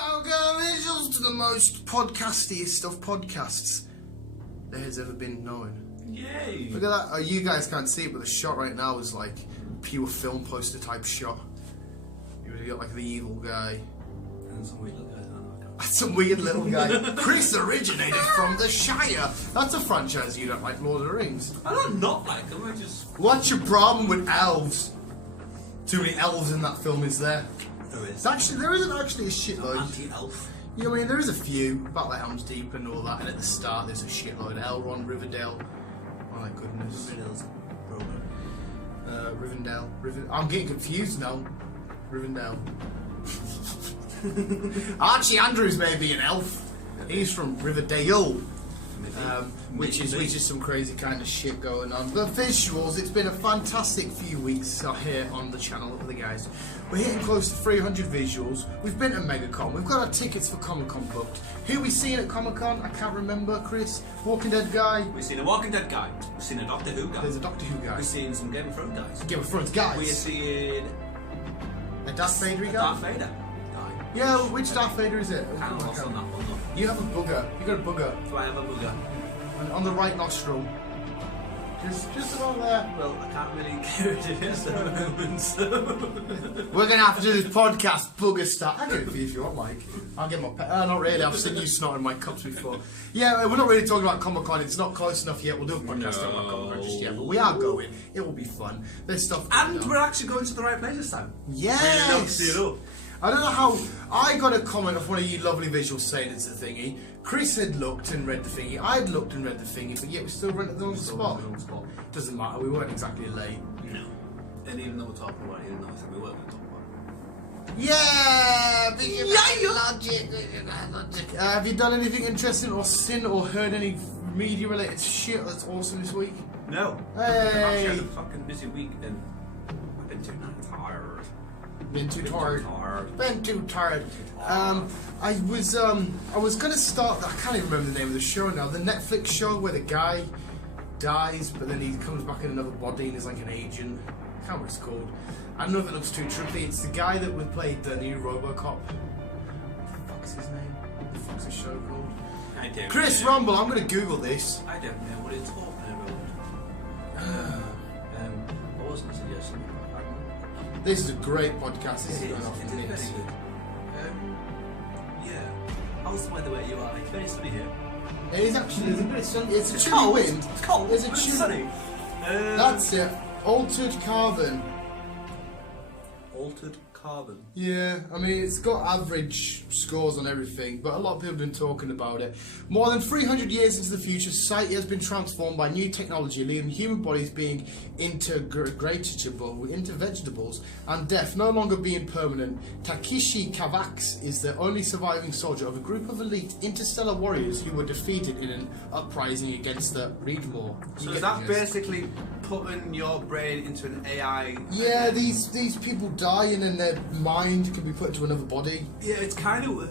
Welcome, visuals, to the most podcastiest of podcasts there has ever been known. Yay! Look at that. You guys can't see it, but the shot right now is like pure film poster type shot. You really got like the evil guy. And some weird little guy. Some weird little guy. Chris originated from the Shire. That's a franchise you don't like, Lord of the Rings. I don't not like them, I just... What's your problem with elves? Too many elves in that film, is there? There is. There isn't actually a shitload. Anti-elf. Yeah, I mean, there is a few. Battle of Helm's Deep and all that, and at the start there's a shitload. Elrond, Rivendell. Oh my goodness. Rivendell's broken. Rivendell. I'm getting confused now. Rivendell. Archie Andrews may be an elf. He's from Riverdale. Which is some crazy kind of shit going on. But visuals, it's been a fantastic few weeks here on the channel with the guys. We're hitting close to 300 visuals. We've been to MegaCon. We've got our tickets for Comic-Con booked. Who we seen at Comic-Con? I can't remember. Chris? Walking Dead guy? We've seen a Walking Dead guy. We've seen a Doctor Who guy. There's a Doctor Who guy. We've seen some Game of Thrones guys. Game of Thrones guys. We're seeing... a Darth Vader guy? Darth Vader guy. Yeah, which Darth Vader is it? Kind of lost on that one though. You have a booger. You got a booger. Do I have a booger? On the right nostril. Just about there. Well, I can't really get it at the moment, so... We're going to have to do this podcast booger style. I'll get it for you if you want, Mike. I'll get my pet. Not really. I've seen you snorting my cups before. Yeah, we're not really talking about Comic-Con. It's not close enough yet. We'll do a podcast about Comic-Con just yet. But we are going. It will be fun. There's stuff And we're actually going to the right place this time. Yes! Really mixed it up. I don't know how... I got a comment of one of you lovely visuals saying it's a thingy. Chris had looked and read the thingy. I had looked and read the thingy, but yet we still rented it on the spot. Doesn't matter, we weren't exactly late. No. And even though we're talking about it, even though I said we weren't going to talk about it. Yeah! Logic. Have you done anything interesting or seen or heard any media-related shit that's awesome this week? No. Hey! I've actually had a fucking busy week and I've been too tired. Been too tired. I was gonna start. I can't even remember the name of the show now. The Netflix show where the guy dies, but then he comes back in another body and is like an agent. I can't remember what it's called. I don't know if it looks too trippy. It's the guy that would play the new RoboCop. What the fuck's his name? What the fuck's the show called? I don't Chris know. Rumble. I'm gonna Google this. I don't know what it's talking about. I wasn't suggesting it. This is a great podcast. This is It going is. off It the is mix. very good. Yeah. How's the weather where you are? It's very sunny here. It is actually. There's a bit of sun. It's a It's chilly cold. wind. It's cold. There's a but it's chilly. sunny. That's it. Altered carbon. Altered carbon. Yeah, I mean, it's got average scores on everything, but a lot of people have been talking about it. More than 300 years into the future, society has been transformed by new technology, leaving human bodies being integratable into vegetables, and death no longer being permanent. Takeshi Kavaks is the only surviving soldier of a group of elite interstellar warriors who were defeated in an uprising against the Read More. So is that basically putting your brain into an AI? Yeah, these people die and then their mind can be put into another body. Yeah, it's kind of...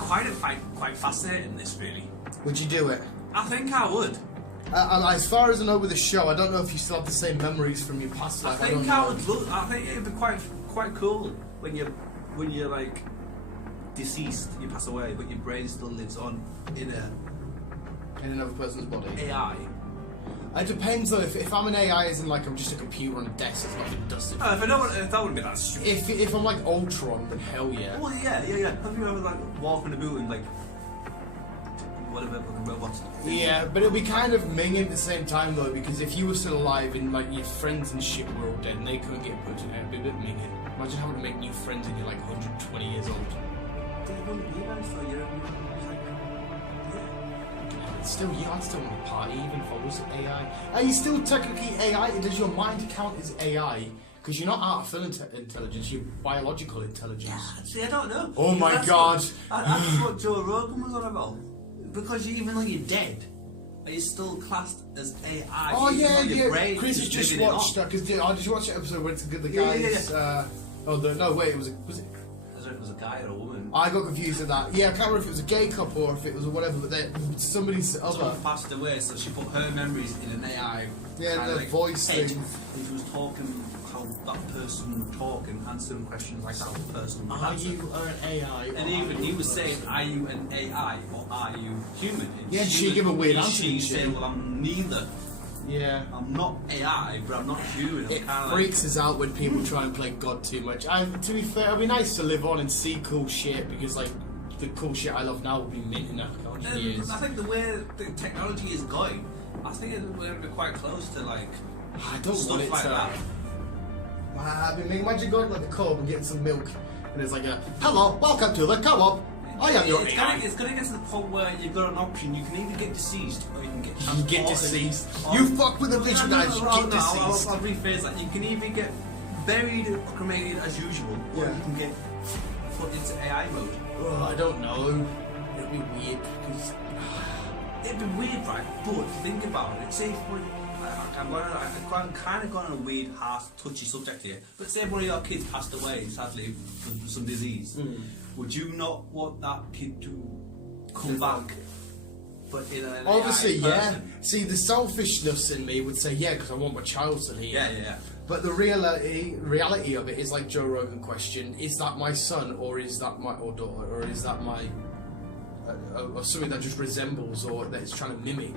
quite fascinating, this, really. Would you do it? I think I would. As far as I know with the show, I don't know if you still have the same memories from your past life. I think I would look... I think it'd be quite cool when you're like deceased, you pass away, but your brain still lives on in another person's body. AI. It depends though. If I'm an AI, as in like I'm just a computer on a desk, it's not been dusted. If that wouldn't be that stupid. If I'm like Ultron, then hell yeah. Well, yeah. Have you ever like walking the boot and like whatever fucking robots? Yeah, but it'll be kind of minging at the same time though, because if you were still alive and like your friends and shit were all dead and they couldn't get put in there, it'd be a bit minging. Imagine having to make new friends and you're like 120 years old. They wouldn't be nice though. You're like, It's still you. I'd still want to party even if I was AI. Are you still technically AI? Does your mind count as AI? Because you're not artificial intelligence, you're biological intelligence. yeah. See, I don't know. Oh my god. That's what Joe Rogan was on about. Because even though you're dead, are you still classed as AI? Oh Even though yeah. your brain Chris is has just living it watched on. that. Because did you watch the episode where it's the Yeah, guys? yeah. No, wait. Was it? I don't know if it was a guy or a woman. I got confused with that. Yeah, I can't remember if it was a gay couple or if it was a whatever. But somebody's other. Someone passed away, so she put her memories in an AI. Yeah, kinda the voice head, thing. and she was talking how that person talk and answer questions like that person would Are answer. you an AI? And even he was saying, are you an AI or are you human? And Yeah, she gave a weird answer, She didn't she? saying, well, I'm neither. Yeah. I'm not AI, but I'm not human. I'm It kind freaks us out when people try and play God too much. To be fair, it'd be nice to live on and see cool shit because, like, the cool shit I love now will be mint in a hundred years. I think the way the technology is going, I think we're going to be quite close to like I don't stuff want it like to. that. I mean, imagine going to like the co-op and getting some milk, and it's like a hello, welcome to the co-op. I am your AI. It's going to get to the point where you've got an option. You can either get deceased or you can get You transported. get deceased. You fuck with the vision, guys. You get deceased. I'll rephrase that. You can either get buried or cremated as usual, or Yeah. you can get put into AI mode. Oh, I don't know. It'd be weird because It'd be weird, right? But think about it. Say if I'm kind of going on a weird, harsh, touchy subject here. But say one of your kids passed away, sadly, from some disease. Would you not want that kid to come back? But in an obviously, AI yeah. person? See, the selfishness in me would say yeah, because I want my child to leave. Yeah. But the reality of it is like Joe Rogan question: is that my son, or is that my daughter, or is that my or something that just resembles or that it's trying to mimic?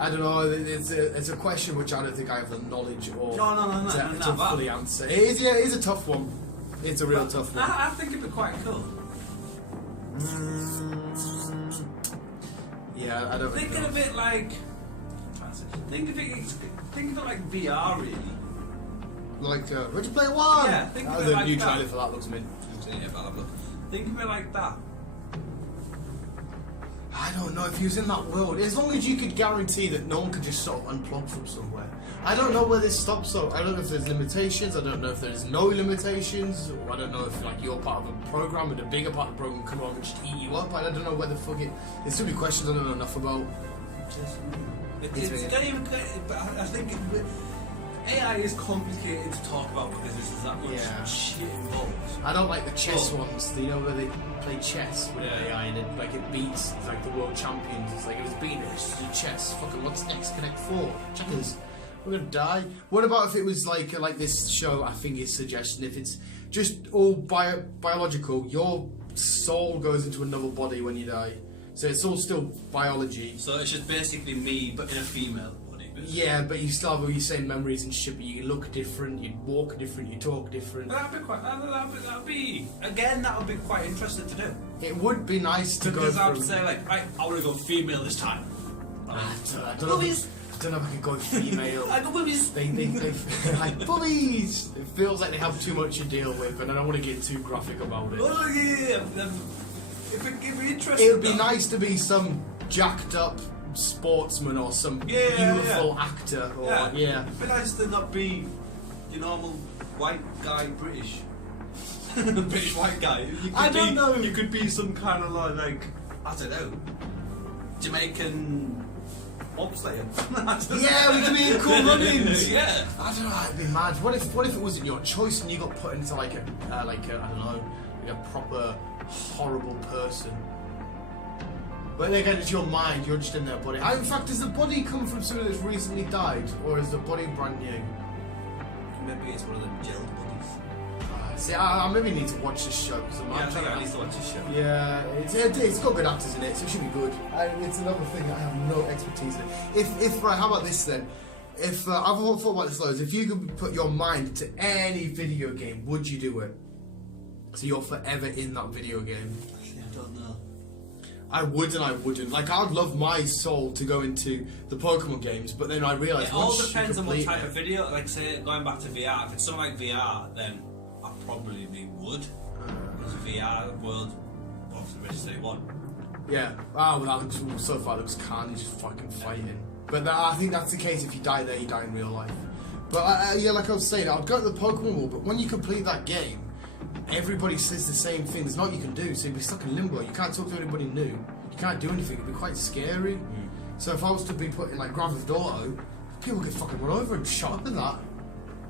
I don't know. It's a question which I don't think I have the knowledge or No, to fully answer. It is, yeah, it is a tough one. It's a real tough one. I think it'd be quite cool. Yeah, I don't Think know. of it like. Think of it like VR, really. Like, Ready Player One. Yeah, think of it the like new that. trailer for that looks mint. Yeah, but look. Think of it like that. I don't know if he was in that world. As long as you could guarantee that no one could just sort of unplug from somewhere. I don't know where this stops though. I don't know if there's limitations. I don't know if there's no limitations. Or I don't know if like you're part of a program and a bigger part of the program come along and just eat you up. I don't know where the fuck it. There's too many questions I don't know enough about. It's not even. But I think AI is complicated to talk about because there's that much shit involved. I don't like the chess ones. You know where they play chess with AI and it beats like the world champions. It's like it was beating it. Chess. Fucking what's next? Connect 4. Checkers. We're gonna die. What about if it was like this show? I think is suggesting if it's just all biological, your soul goes into another body when you die. So it's all still biology. So it's just basically me, but in a female body. Yeah, but you still have all your same memories and shit. But you look different, you walk different, you talk different. That'd be again. That would be quite interesting to do. It would be nice to Because go I would through. say like, I want to go female this time. I don't know if I could go female. I got boobies. They like boobies. It feels like they have too much to deal with, and I don't want to get too graphic about it. Oh yeah. If it would be interesting. It would be nice to be some jacked up sportsman or some beautiful actor. Or, yeah. It'd be nice to not be your normal white guy, British. British white guy. You could don't know. You could be some kind of like I don't know, Jamaican bobslayer. Yeah, we could be in cool runnings. Yeah. I don't know. I'd be mad. What if it wasn't your choice and you got put into like a I don't know, like a proper horrible person? But then again, it's your mind. You're just in their body. In fact, does the body come from someone that's recently died, or is the body brand new? Maybe it's one of them gelled bodies. See, I maybe need to watch this show because I'm Yeah, I trying think to. I need to watch this show. Yeah, it's got good actors in it, so it should be good. It's another thing that I have no expertise in. If right, how about this then? If I've thought about this loads. If you could put your mind to any video game, would you do it? So you're forever in that video game. Actually, I don't know. I would and I wouldn't. Like, I'd love my soul to go into the Pokemon games, but then I realise It all once you depends on what complete type it- of video. Like, say, going back to VR. If it's something like VR, then I probably would. Because VR world, obviously, Ready Steady 1. Yeah. Oh, well, that looks so far. It looks carnage, just fucking fighting. But I think that's the case. If you die there, you die in real life. But yeah, like I was saying, I'd go to the Pokemon World. But when you complete that game, everybody says the same thing. There's nothing you can do, so you'd be stuck in limbo. You can't talk to anybody new. You can't do anything. It'd be quite scary. So if I was to be put in like Grand Theft Auto, people get fucking run over and shot up in that.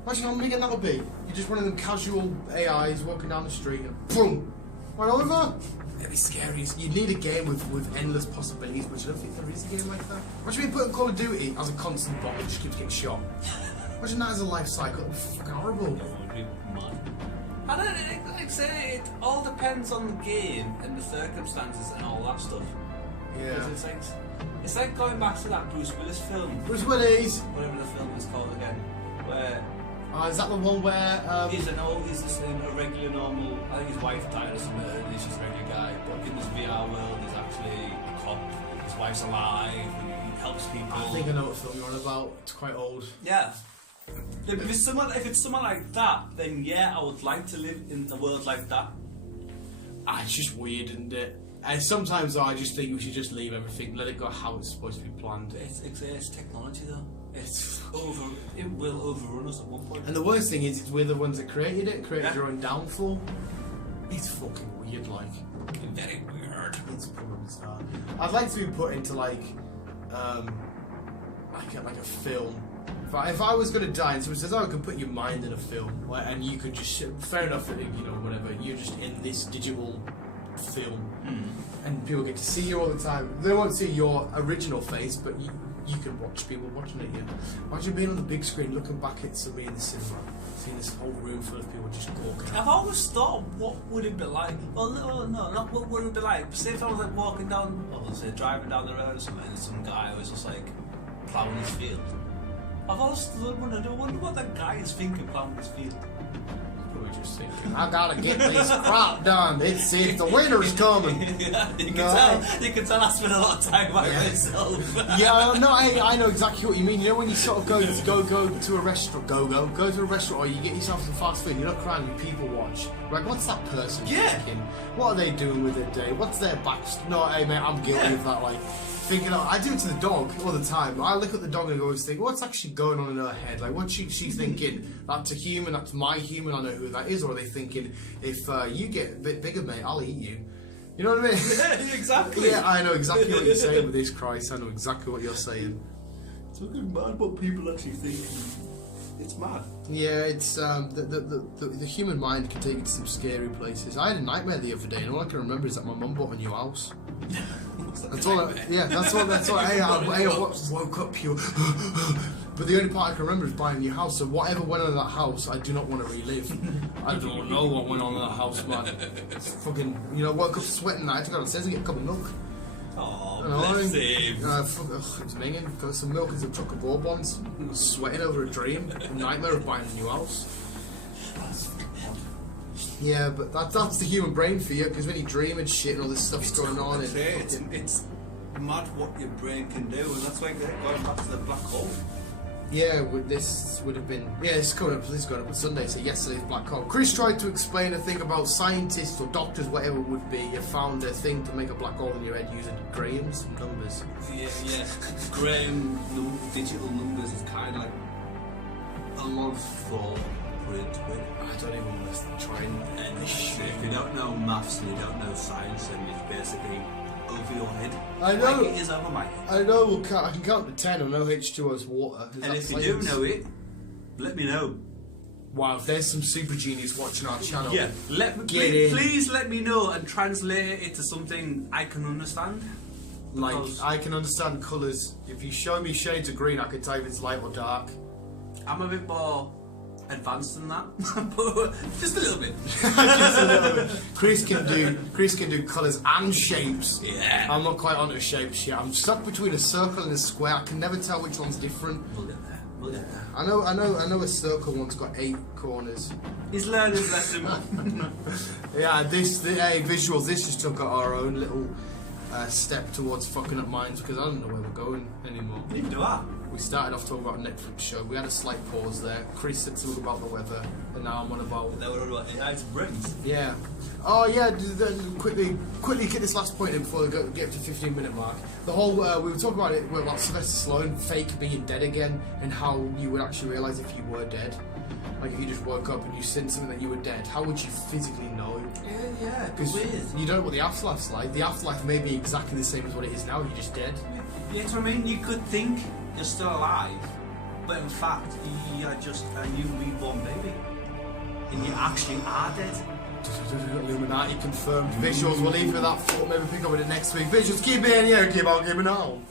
Imagine how big that would be. You're just one of them casual AIs walking down the street and boom, run over. It'd be scary. You'd need a game with endless possibilities, which I don't think there is a game like that. Imagine being put in Call of Duty as a constant bot that just keeps getting shot. Imagine that as a life cycle. It'd be fucking horrible. It would be mad. I don't like I say, it all depends on the game and the circumstances and all that stuff. Yeah. Because it's like going back to that Bruce Willis film. Bruce Willis. Whatever the film is called again. Where Is that the one where he's just a regular normal, I think his wife died or something and he's just a regular guy, but in this VR world he's actually a cop, his wife's alive and he helps people. I think I know what film you're on about. It's quite old. Yeah. If it's someone like that, then yeah, I would like to live in a world like that. It's just weird, isn't it? And sometimes I just think we should just leave everything, let it go how it's supposed to be planned. It's technology though. It will overrun us at one point. And the worst thing is, we're the ones that created your own downfall. It's fucking weird, like. Very weird. It's probably bizarre. I'd like to be put into like a film. If I was going to die and someone says, I can put your mind in a film, like, and you could just, fair enough, whatever, you're just in this digital film, and people get to see you all the time. They won't see your original face, but you can watch people watching it. Imagine being on the big screen, looking back at somebody in the cinema, seeing this whole room full of people just walking. I've always thought, what would it be like? Well, no, not what would it be like. Say if I was like walking down, driving down the road or something, and some guy was just like ploughing his field. I've always wondered, I wonder what that guy is thinking ploughing his field. Probably just thinking, I gotta get this crop done. It's the winter's coming. Yeah, you can tell I spent a lot of time by myself. Yeah, no, I know exactly what you mean. You know when you sort of go to a restaurant, go to a restaurant, or you get yourself some fast food, you're not crying, you people watch. Like, what's that person thinking? What are they doing with their day? What's their back? No, hey mate, I'm guilty of that. Like, thinking, I do it to the dog all the time. I look at the dog and always think, what's actually going on in her head? Like, what's she's thinking? That's a human, that's my human, I know who that is. Or are they thinking, if you get a bit bigger, mate, I'll eat you? You know what I mean? Yeah, exactly. Yeah, I know exactly what you're saying with this, Christ. I know exactly what you're saying. It's fucking mad what people actually think. It's mad. Yeah, it's the human mind can take you to some scary places. I had a nightmare the other day, and all I can remember is that my mum bought a new house. That's all. That's what. I woke up pure. But the only part I can remember is buying a new house. So whatever went on in that house, I do not want to relive. I don't know what went on in that house, man. It's fucking, woke up sweating. I had to go downstairs and get a cup of milk. Oh, bless him. It was minging. Got some milk and some chocolate bonbons. Sweating over a dream, a nightmare of buying a new house. Yeah, but that's the human brain for you, because when you dream and shit and all this stuff's going on, it's mad what your brain can do, and that's why going back to the black hole. Yeah, this would have been. Yeah, this is going up on Sunday, so yesterday's black hole. Chris tried to explain a thing about scientists or doctors, whatever it would be. You found a thing to make a black hole in your head using Graham's numbers. Yeah. Graham digital numbers is kind of like a lot of thought put into it. I don't even want to try and if you don't know maths and you don't know science, then it's basically over your head. I know. Like it is over my head. I know. I can count to 10. I know H2O is water. And if you do know it, let me know. Wow, if there's some super genius watching our channel. Yeah, please let me know and translate it to something I can understand. Like, I can understand colours. If you show me shades of green, I can tell if it's light or dark. I'm a bit more advanced than that, but just a little bit. Just a little bit. Chris can do colours and shapes. Yeah. I'm not quite onto shapes yet. I'm stuck between a circle and a square. I can never tell which one's different. We'll get there. I know a circle one's got 8 corners. He's learning his lesson. Yeah, visuals. This just took our own little step towards fucking up minds, because I don't know where we're going anymore. Neither do I. We started off talking about a Netflix show. We had a slight pause there. Chris said something about the weather, and now I'm on about. They were all about AI's brains. Yeah. Oh yeah. Quickly get this last point in before we get to the 15-minute mark. The whole we were talking about it about Sylvester Stallone fake being dead again, and how you would actually realise if you were dead. Like if you just woke up and you seen something that you were dead, how would you physically know? Yeah. Because you don't know what the afterlife's like. The afterlife may be exactly the same as what it is now. You're just dead. Yeah, that's what I mean. You could think you're still alive, but in fact you're just a new reborn baby, and you actually are dead. Illuminati confirmed. Visuals, we'll leave with that thought. Maybe pick up with it next week. Visuals, keep it in here, keep on keeping on.